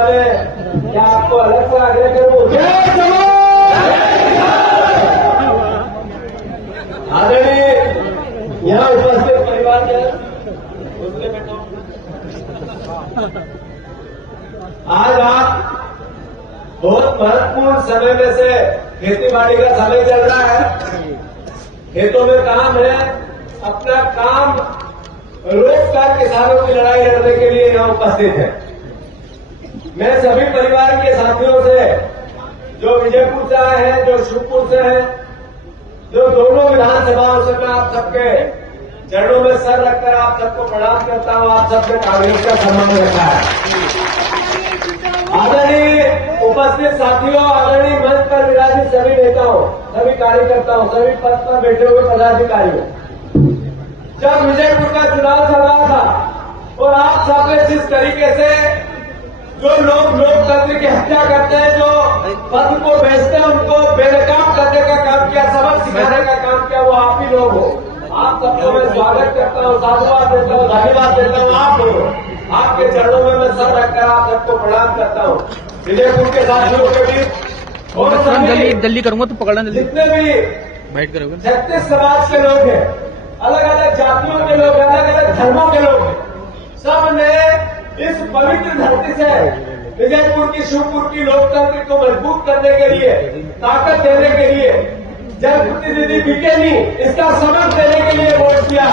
वाले, क्या आपको अलग से आग्रह करूं? जय जवान! आदरणीय यहाँ उपस्थित परिवार के उसके बैठो। आज आप बहुत महत्वपूर्ण समय में से खेतीबाड़ी का समय चल रहा है, खेतों में काम है, अपना काम रोककर किसानों की लड़ाई लड़ने के लिए यहाँ उपस्थित है। मैं सभी परिवार के साथियों से, जो विजयपुर से आए हैं, जो शिवपुर से हैं, जो दोनों विधानसभाओं से, मैं आप सबके चरणों में सर रखकर आप सबको प्रणाम करता हूं। आप सबसे कांग्रेस का सम्मान रखा है। आदरणीय उपस्थित साथियों, आदरणीय मंच पर विराजित सभी नेताओं, सभी कार्यकर्ताओं, सभी पद पर बैठे हुए पदाधिकारियों, जब विजयपुर का चुनाव चल रहा था और आप सबने जिस तरीके से जो लोग लोकतंत्र की हत्या करते हैं, जो पद को बेचते हैं, उनको बेनकाम करने का काम किया, सबक सिखाने का काम किया, वो आप ही लोग हो। आप सबको मैं स्वागत करता हूँ, साधुवाद देता हूँ, धन्यवाद देता हूँ। आप लोग, आपके चरणों में मैं सर रखकर आप सबको प्रणाम करता हूँ। विजयपुर के साथियों के बीच और जल्दी करूंगा तो पकड़ना जल्दी। जितने भी बैठ करोगे 36 समाज के लोग हैं, अलग अलग जातियों के लोग, अलग अलग धर्मों के लोग हैं, सब ने इस पवित्र धरती से विजयपुर की, शिवपुर की लोकतंत्र को मजबूत करने के लिए, ताकत देने के लिए, जनप्रतिनिधि बिकेनी, इसका सबक देने के लिए वोट किया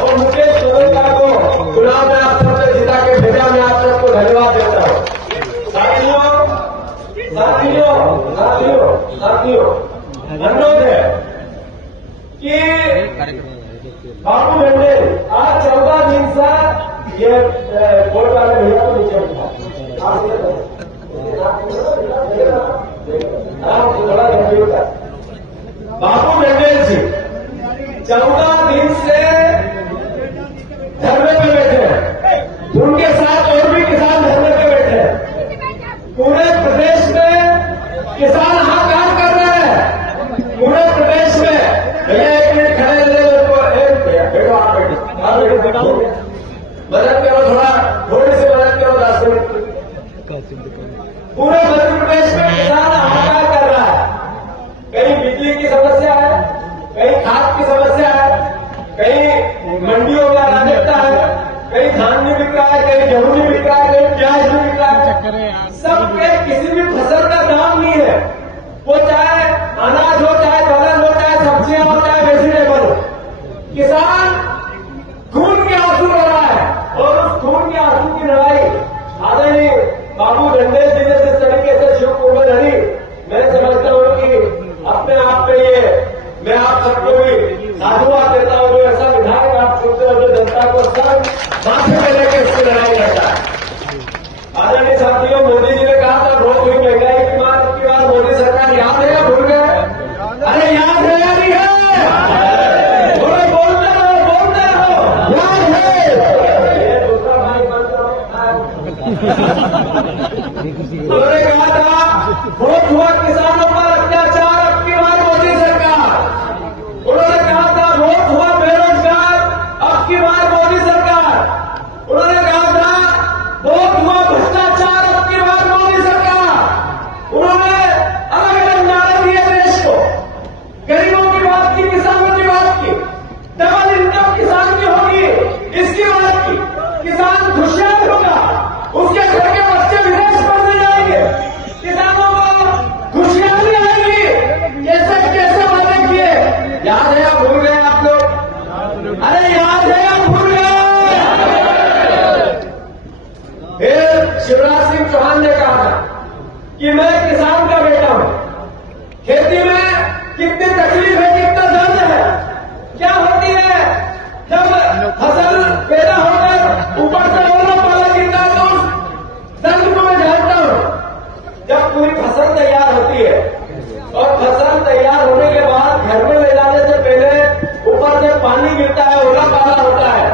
और मुकेश सोरेन को चुनाव में आप सबसे जिता के भेजा। मैं आप सबको धन्यवाद देता हूँ। साथियों साथियों साथियों साथियों अनुरोध है कि बाबू मंडल आज 14 दिन से ये वोट वाले भैया को नीचे उठा थोड़ा जल्दी होता। बाबू मंडल जी 14 दिन से धरने पे बैठे हैं, उनके साथ और भी किसान धरने पे बैठे हैं। पूरे प्रदेश में किसान हाहाकार कर रहे हैं, पूरे प्रदेश में। भैया एक मिनट खड़े रहे, बैठो आप, बैठो मदद करो, थोड़ी सी मदद करो, 10 मिनट। पूरे मध्य प्रदेश में किसान हाहाकार कर रहा है। कहीं बिजली की समस्या है, कहीं खाद की समस्या है, कहीं मंडियों का राजत्ता है, कहीं धान नहीं बिक रहा है, कहीं गेहूं नहीं बिक रहा है, कहीं प्याज नहीं बिक रहा है। सबके किसी भी फसल का दाम नहीं है, वो चाहे अनाज हो, चाहे दलहन हो, चाहे सब्जियां हो, चाहे वेजिटेबल हो। किसान खून के आंसू रो रहा है और उस खून के आंसू की लड़ाई आदरणीय बाबू मंडल जी ने जिस तरीके से शिवपुर में लड़ी, मैं समझता हूं कि अपने आप में ये, मैं आप सबको भी साधुवाद देता हूं, जो ऐसा विधायक आप सुनते हो, जो जनता को सर माथे में लेकर इसकी लड़ाई लड़ता है। आदरणीय साथियों, मोदी जी ने कहा था बहुत हुई महंगाई की बात, की बात मोदी सरकार याद है या भूल गए? अरे याद है या नहीं है? बोलते रहो, याद है? ये दूसरा भाई उन्होंने कहा था बहुत हुआ किसानों पर अत्याचार, अब की बार मोदी सरकार। उन्होंने कहा था बहुत हुआ बेरोजगार, अब की बार मोदी सरकार। उन्होंने कहा था बहुत हुआ भ्रष्टाचार, अब की बार मोदी सरकार। उन्होंने अलग अलग नारे दिए देश को, गरीबों की बात की, किसानों की बात की, डबल इनकम किसान की होगी, इसकी बात की, किसान खुशहाल होगा, उसके घर के बच्चे विदेश पढ़ने जाएंगे, किसानों को खुशहाली आएगी। कैसे कैसे वादे किए, याद है या भूल गए आप लोग? अरे याद है या भूल गए? फिर शिवराज सिंह चौहान ने कहा था कि मैं किसान का बेटा हूं, खेती में कितनी तकलीफ है, कितना दर्द है, क्या होती है जब फसल पैदा होकर ऊपर से ओला पाला गिरता है, तो दर्द को मैं जानता हूं। जब पूरी फसल तैयार होती है और फसल तैयार होने के बाद घर में ले जाने से पहले ऊपर से पानी गिरता है, ओला पाला होता है,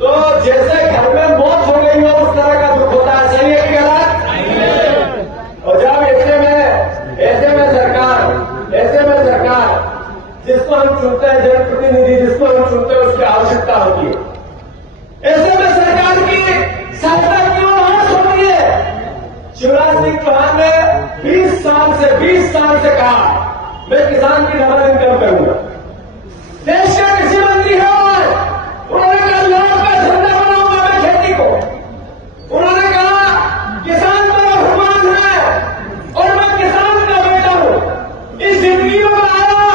तो जैसे घर में मौत हो गई हो उस तरह का दुख होता है। सही है कि गलत? और जब ऐसे में सरकार जिसको हम चुनते हैं, जनप्रतिनिधि जिसको हम चुनते हैं, उसकी आवश्यकता होती है। शिवराज सिंह चौहान ने 20 साल से कहा मैं किसान की डबल इनकम करूंगा। देश का कृषि मंत्री है उन्होंने कहा लाभ का धंधा बनाऊंगा मैं खेती को। उन्होंने कहा किसान मेरा भगवान है और मैं किसान का बेटा हूं। इस जिंदगी में आया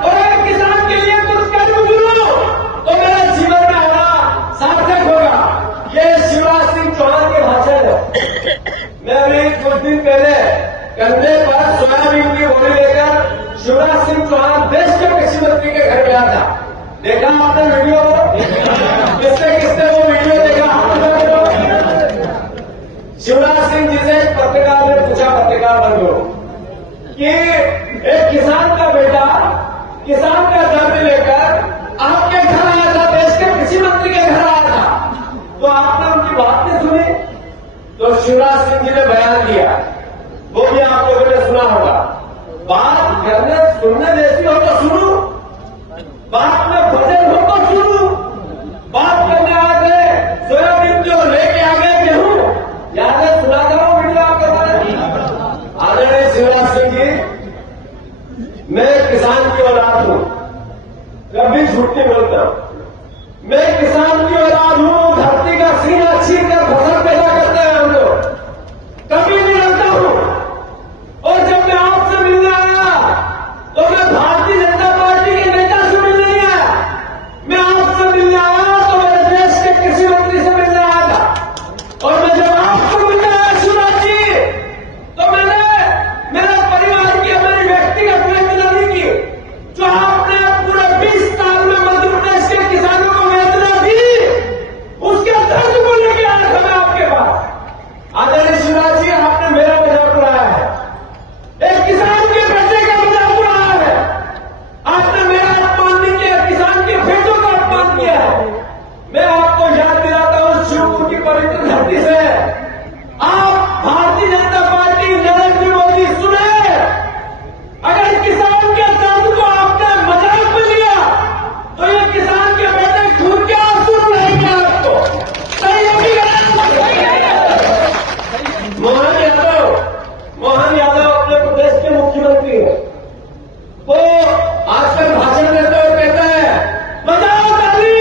और अगर किसान के लिए कुछ कर गुजरूं तो मेरा जीवन में आना सार्थक होगा। ये शिवराज सिंह चौहान के भाषण है। मैं अभी कुछ दिन पहले कंधे पर सोयाबीन की बोरी लेकर शिवराज सिंह चौहान देश के कृषि मंत्री के घर गया था। देखा आपने वीडियो? किसने किसने वो वीडियो देखा? शिवराज सिंह जी से एक पत्रकार ने पूछा, पत्रकार बंधु, कि एक किसान का बेटा किसान का दर्द लेकर आपके घर आया था, देश के कृषि मंत्री के घर आया था, तो आपने उनकी बात नहीं सुनी? तो शिवराज सिंह जी ने बयान दिया, वो भी आप लोगों ने सुना होगा। बात करने सुनने जैसी हो तो सुनो, बात में भजन हो तो सुनो। बात करने आए थे सोयाबीन जो लेके आ गए गेहूं, याद है? सुना था वो वीडियो आपके पास? आदरणीय शिवराज सिंह जी, मैं किसान की औलाद हूं, कभी झूठ नहीं बोलता हूं। मैं किसान की औलाद हूं, धरती का सीना छीन कर फसल पैदा करते हैं हम लोग, कभी नहीं डरता हूं। और जब मैं आपसे मिलने आया तो मैं भारतीय जनता पार्टी के नेता से मिलने नहीं आया, मैं आपसे मिलने आया तो मेरे देश के कृषि मंत्री से मिलने आया था। और मैं जब आपसे मिलने आया शिवराज जी, तो मैंने मेरे परिवार की, मेरी व्यक्तिगत वेदना नहीं की जो आपने पूरे 20 साल में मध्य प्रदेश के किसानों को वेदना दी, उसके दर्द को लेके आया था मैं आपके पास। आदरणीय शिवराज जी, आपने मेरा मजाक उड़ाया है, एक किसान के बेटे का मजाक उड़ाया है, आपने मेरा अपमान नहीं किया, किसान के बेटों का अपमान किया है। मैं आपको याद दिलाता हूं, शिवपुर की पवित्र धरती से आप भारतीय जनता पार्टी नरेंद्र मोदी सुने, अगर किसान के दर्द को आपने मजाक में लिया तो ये किसान के बेटे खून के आंसू रुलाएंगे आपको। सही है कि मोहन यादव अपने प्रदेश के मुख्यमंत्री है, वो आजकल भाषण देते हुए कहते हैं बजाओ ताली,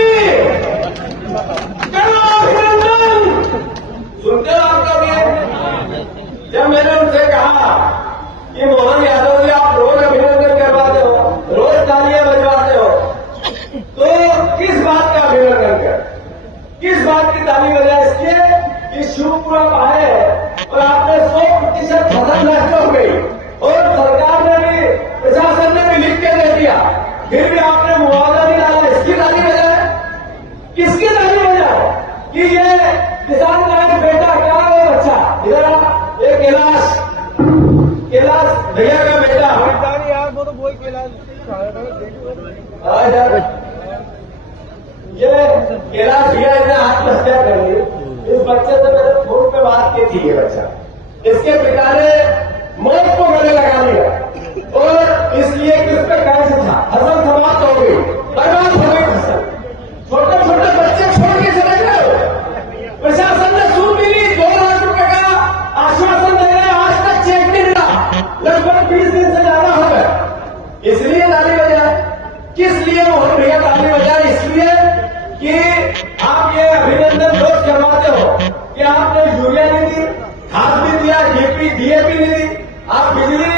करो अभिनंदन। सुनते हो आप कभी? जब मैंने उनसे कहा कि मोहन यादव जी आप रोज अभिनंदन करवाते हो, रोज तालियां बजवाते हो, तो किस बात का अभिनंदन कर, किस बात की ताली बजाए? इसलिए कि शिवपुरा आए और आपने 100% फसल नष्ट हो गई और सरकार ने भी, प्रशासन ने भी लिख के दे दिया, फिर भी आपने मुआवजा नहीं डाला, इसकी ताली बजाए? किसकी ताली बजाए? कि ये किसान का एक बेटा, क्या है बच्चा, इधर ये कैलाश भैया का बेटा, यार वो तो बोल कैलाश ये कैलाश भैया ने आत्महत्या कर ली। इस बच्चे से मैंने फोन पे बात की थी। ये बच्चा, इसके पिता ने मौत को गले लगा लिया और इसलिए कि उस पर कर्ज था, फसल समाप्त हो गई, बर्बाद हो गई फसल। छोटे छोटे बच्चे छोड़ के चले गए। प्रशासन ने सूद मिली, 2 लाख रुपए का आश्वासन दे रहे, आज तक चेक नहीं मिला, लगभग 20 दिन से ज्यादा हो गए। इसलिए ताली बजाए। किस लिए मोहन भैया ताली बजाए? इसलिए कि आप ये अभिनंदन रोज करवाते हो कि आपने यूरिया नहीं दी, खाद भी दिया, डीएपी नहीं दी, आप बिजली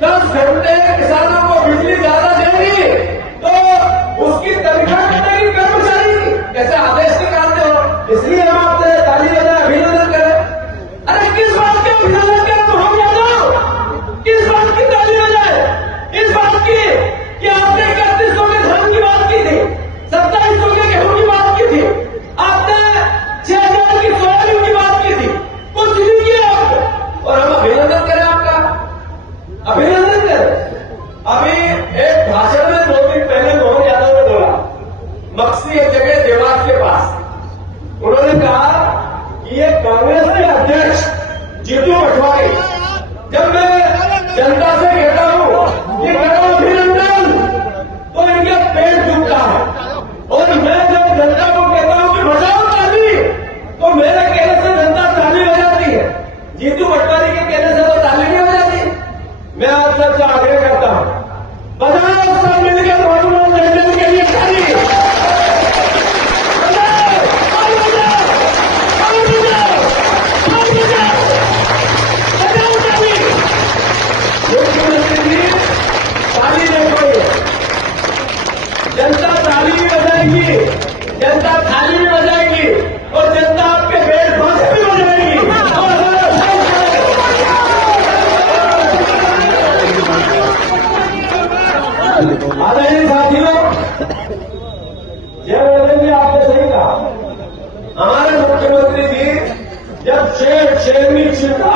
10 घंटे किसानों को बिजली ज्यादा देंगी तो उसकी तनख्वाह कितनी कर्मचारी की, कैसे आदेश निकालते हो? इसलिए हम आपसे ताली बजाए, अभिनंदन करें। अरे किस बात के अभिनंदन करें मोहन यादव? किस बात की ताली बजाए? इस बात की कि आपने 3100 के धान की बात की थी, 2700 के गेहूं की बात की थी, आपने 6000 की सोयाबीन की बात की थी, कुछ नहीं किया आपको। और हम अभिनंदन करें आपका, अभिनंदन करें। अभी जीतू पटवारी के कहने से तो ताली नहीं हो जाती। मैं आप सबसे आग्रह करता हूं, बजाओ सब मिलकर मनोरंजन टंडन के लिए ताली। मुख्यमंत्री जी ताली देखो, जनता ताली भी बजाएगी, जनता थाली भी बजाएगी और जनता आपके पेट भाषे भी बजाएगी। आदरणीय साथियों, जयवर्धन जी आपने सही कहा, हमारे मुख्यमंत्री जी जब शेरनी चीता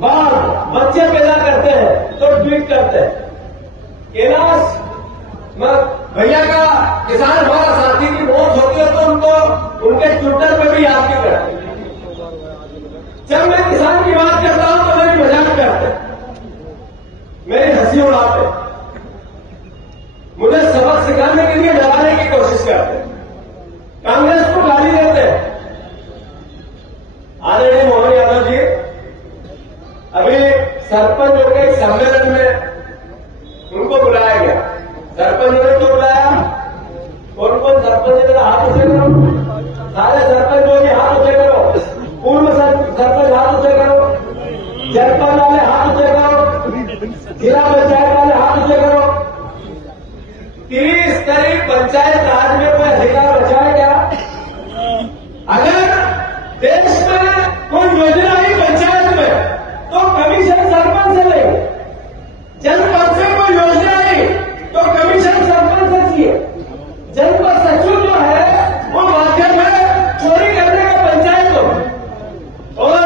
बाल बच्चे पैदा करते हैं तो ट्वीट करते हैं, कैलाश भैया का किसान हमारा साथी की मौत होती है तो उनको उनके ट्विटर पे भी याद नहीं करते। जब मैं किसान की बात करता हूं तो मेरी मजाक करते, मेरी हंसी उड़ाते, मुझे सबक सिखाने के लिए डराने की कोशिश करते, कांग्रेस को गाली देते। आदरणीय मोहन यादव जी, अभी सरपंचों के एक सम्मेलन में उनको बुलाया गया। सरपंचों ने तो बुलाया, कौन कौन सरपंच है हाथ ऊंचे करो, सारे सरपंचों के हाथ ऊंचे करो, पूर्व सरपंच हाथ ऊंचे करो, जनपद वाले हाथ ऊंचे करो, जिला पंचायत वाले हाथ ऊंचे करो। 30 स्तरीय पंचायत राज में कोई अधिकार बचा है क्या? अगर देश में कोई योजना आई पंचायत में तो कमीशन सरपंच से लेंगे, जनपद से कोई योजना आई तो कमीशन सरपंच से चाहिए। जनपद सचिव जो है वो माध्यम है चोरी करने का पंचायत को, और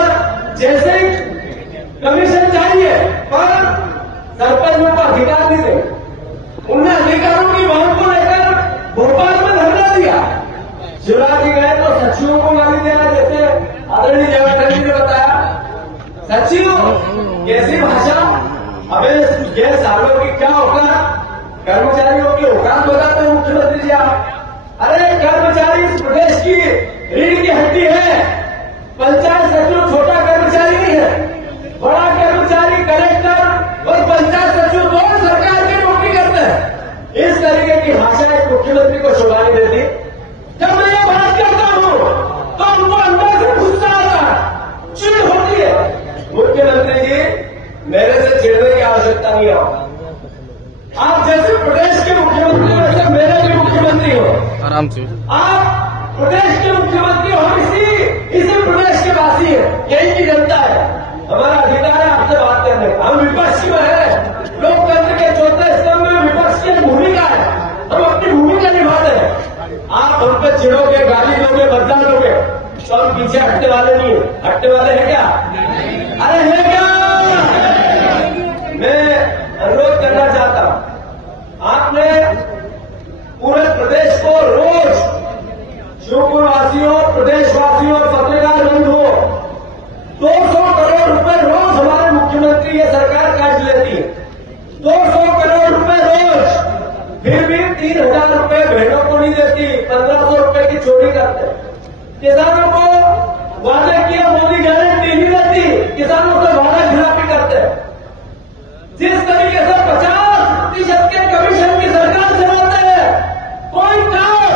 जैसे ही कमीशन चाहिए पर सरपंचों को अधिकार नहीं देंगे। उनने अधिकारों की मांग को लेकर भोपाल में धरना दिया। शिवराज जी गए तो सचिवों को गाली देना, जैसे आदरणीय जयवर्धन जी ने बताया, सचिव कैसी भाषा। अबे ये सालों की क्या औकात, कर्मचारियों की औकात बताते हैं मुख्यमंत्री जी आप। अरे कर्मचारी इस प्रदेश की रीढ़ की हड्डी है। पंचायत सचिव छोटा कर्मचारी नहीं है, बड़ा कर्मचारी कलेक्टर और पंचायत सचिव दोनों सरकार की नौकरी करते हैं। इस तरीके की भाषा एक मुख्यमंत्री को शोभा नहीं देती। जब मैं ये बात करता हूं तो उनको अंदर से गुस्सा आता है, चिढ़ होती है। मुख्यमंत्री जी, मेरे से चिढ़ने की आवश्यकता नहीं है। आप जैसे प्रदेश के मुख्यमंत्री हो वैसे मेरे भी मुख्यमंत्री हो, आराम से। आप प्रदेश के मुख्यमंत्री हो, हम इसी प्रदेश के वासी हैं, यही की जनता है। हमारा अधिकार है आपसे बात करने का। हम विपक्ष में है, लोकतंत्र के चौथे स्तंभ में विपक्ष की भूमिका है, हम अपनी भूमिका निभाते हैं। आप हम पे चिढ़ोगे, गाली दोगे, बदला लोगे तो हम पीछे हटने वाले नहीं है। हटने वाले हैं क्या? अरे है क्या? मैं अनुरोध करना चाहता हूं, आपने पूरे प्रदेश को रोज, शिवपुर वासियों, प्रदेशवासियों, पत्रकार बंधुओं, 200 करोड़ रुपए रोज हमारे मुख्यमंत्री ये सरकार काट लेती है। 200 करोड़ रुपए रोज, फिर भी 3000 रुपए भेड़ों को नहीं देती, 1500 रुपए की चोरी करते। किसानों को वादे किया मोदी गारंटी नहीं देती, किसानों से वादा खिलाफी करते। जिस तरीके से 50% के कमीशन की सरकार चलाते हैं, कोई काम,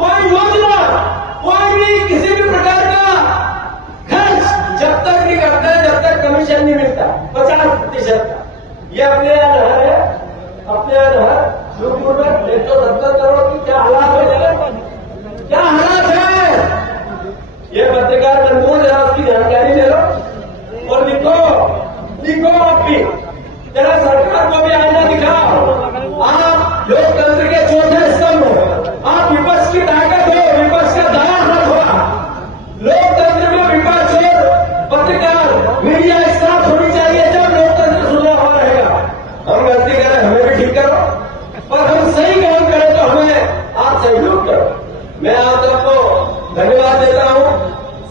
कोई योजना, कोई भी किसी भी प्रकार का खर्च जब तक नहीं करते जब तक कमीशन नहीं मिलता 50% का। ये अपने यहाँ नहर है, अपने यहाँ नहर शिवपुर में 170 करोड़ की क्या हालात है, क्या हालात है। ये पत्रकार बंधुओं जरा उसकी जानकारी ले लो और लिखो आप भी, जरा सरकार को भी आईना दिखाओ। आप लोकतंत्र के चौथे स्तंभ हो, आप विपक्ष की ताकत हो, विपक्ष का दाया हाथ होगा। लोकतंत्र में विपक्ष और पत्रकार मीडिया एक साथ होनी चाहिए, जब लोकतंत्र सुलझा हुआ रहेगा। हम गलती करें हमें भी ठीक करो, पर हम सही काम करें तो हमें आप सहयोग करो। मैं आप सबको धन्यवाद देता हूं।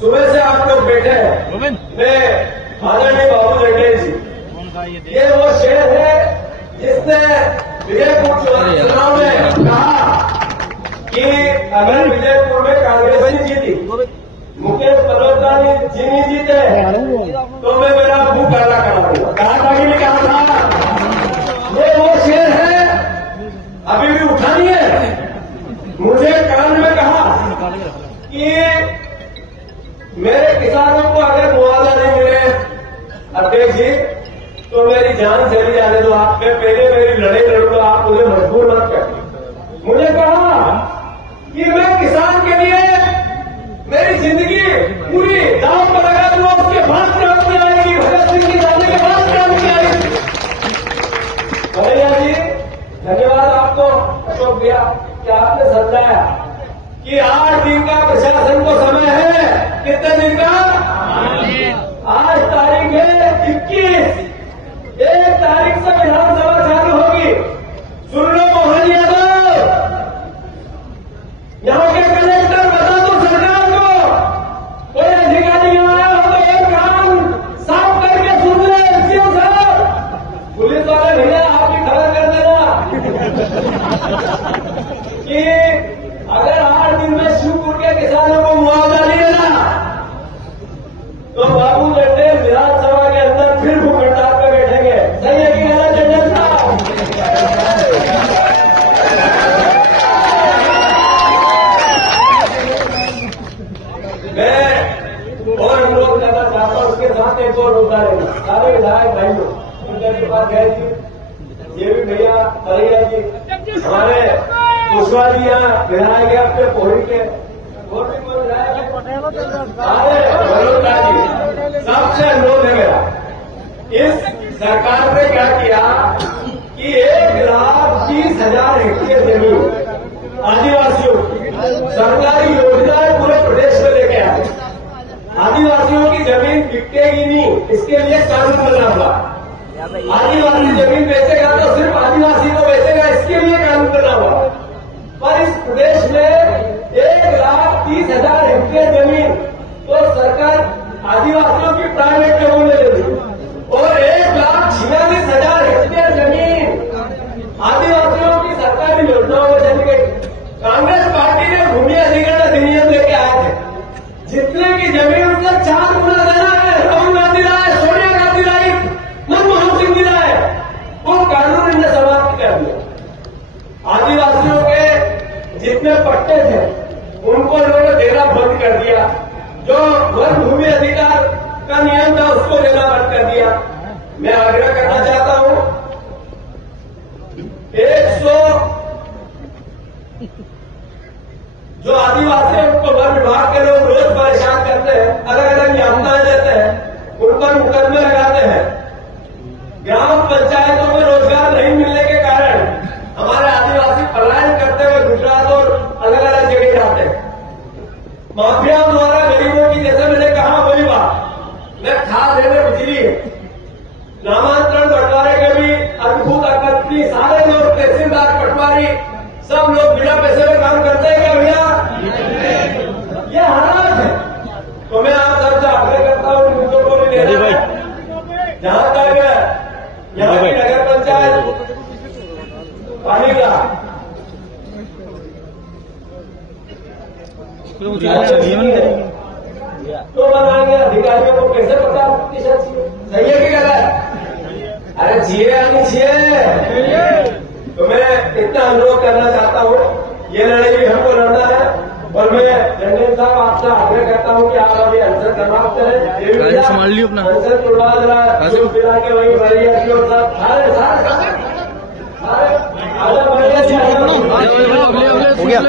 सुबह से आप लोग बैठे हैं। मैं आदरणीय बाबू जगेल जी, ये वो शेर है जिसने विजयपुर चुनाव में कहा कि अगर विजयपुर में कांग्रेस ही जीती मुकेश मल्होत्रा जी नहीं जीते तो मैं मेरा मुंह काला करा दूंगा। कहा था कि नहीं कहा था? ये वो शेर है, अभी भी उठा नहीं है। मुझे कान में कहा कि मेरे किसानों को अगर मुआवजा नहीं मिले अध्यक्ष जी तो मेरी जान चली जाने दो, आप मैं पहले मेरी लड़ाई लड़ूंगा, आप मुझे मजबूर मत कर। मुझे कहा कि मैं किसान के लिए मेरी जिंदगी पूरी दांव पर लगा दूंगा, उसके बाद क्रांति आएगी, भगत सिंह की जाने के बाद क्रांति आएगी। भैया जी धन्यवाद आपको अशोक भैया कि आपने समझाया कि 8 दिन का प्रशासन को समय है। कितने दिन का? आज तारीख है 21, 1 तारीख से विधानसभा चालू होगी। सुन लो मोहन यादव, यहाँ के कलेक्टर बता दो सरकार को, कोई अधिकारी यहाँ आया हो तो एक काम साफ करके सुन ले एसडीओ साहब, पुलिस वाले भैया आप ही खड़ा कर देना कि अगर 8 दिन में शिवपुर के किसानों को मुआवजा नहीं देना तो बाबू लड्डे विधानसभा के अंदर फिर भूख हड़ताल पे बैठेंगे। सही है कि गलत है जनता? मैं और अनुरोध करना चाहता हूं, उसके साथ एक और मुद्दा रहेगा। सारे विधायक भाइयों उनके के पास गए जी, ये भी भैया भैया जी हमारे कुशवाहा जी यहाँ विधायक है अपने पोहरी के, और भी कोई विधायक है सारे बड़ौदा जी, सबसे अनुरोध है मेरा, इस सरकार ने क्या किया कि 1,30,000 हेक्टेयर जमीन आदिवासियों की सरकारी योजनाएं पूरे प्रदेश में लेके आए। आदिवासियों की जमीन बिकेगी नहीं, इसके लिए कानून बना हुआ। आदिवासी जमीन बेचेगा तो सिर्फ आदिवासी को बेचेगा, इसके लिए कानून बना हुआ। पर इस प्रदेश में 1,30,000 हेक्टेयर जमीन तो सरकार आदिवासियों की प्राइवेट लोगों ने दे दी और 1,46,000 हेक्टेयर जमीन आदिवासियों की सरकारी योजनाओं में चली गई। कांग्रेस पार्टी ने भूमि अधिग्रहण अधिनियम लेके आए थे, जितने की जमीन उससे 4 गुना देना है। राहुल गांधी लाए, सोनिया गांधी लाई, मनमोहन सिंह जी लाए, वो कानून इन्हें समाप्त कर दिया। आदिवासियों के जितने पट्टे थे उनको इन्होंने देना बंद कर दिया, जो वन भूमि अधिकार का नियम था उसको देना बंद कर दिया। मैं आग्रह करना चाहता हूं, 100 जो आदिवासी हैं उनको वन विभाग के लोग रोज परेशान करते हैं, अलग अलग यातनाएं देते हैं, उन पर मुकदमे लगाते हैं। ग्राम पंचायतों में रोजगार नहीं मिलने के कारण हमारे आदिवासी पलायन करते हुए गुजरात और अलग अलग जगह जाते हैं। माफियाओं द्वारा गरीबों की, जैसे मैंने कहा वही बात, मैं खाद देने बिजली नामांतरण बंटवारे के भी अद्भुत अकथनी, सारे लोग तहसीलदार पटवारी सब लोग बिना पैसे में काम करते हैं क्या भैया? ये हालात है। तो मैं आप सबसे आग्रह करता हूं इन मुद्दों को भी लेना है। जहां तक यहाँ की नगर पंचायत पानी का तो बनाएंगे, अधिकारियों को कैसे पता प्रतिशत सही है कि गलत? अरे जिए या नहीं जिए? तो मैं इतना अनुरोध करना चाहता हूँ, ये लड़ाई भी हमको लड़ना है और मैं जनरल साहब आपसे आग्रह करता हूँ कि आप अभी अनशन समाप्त करें। संभाल लियो अपना अनशन तुड़वा दिला के वही सारे हो गया।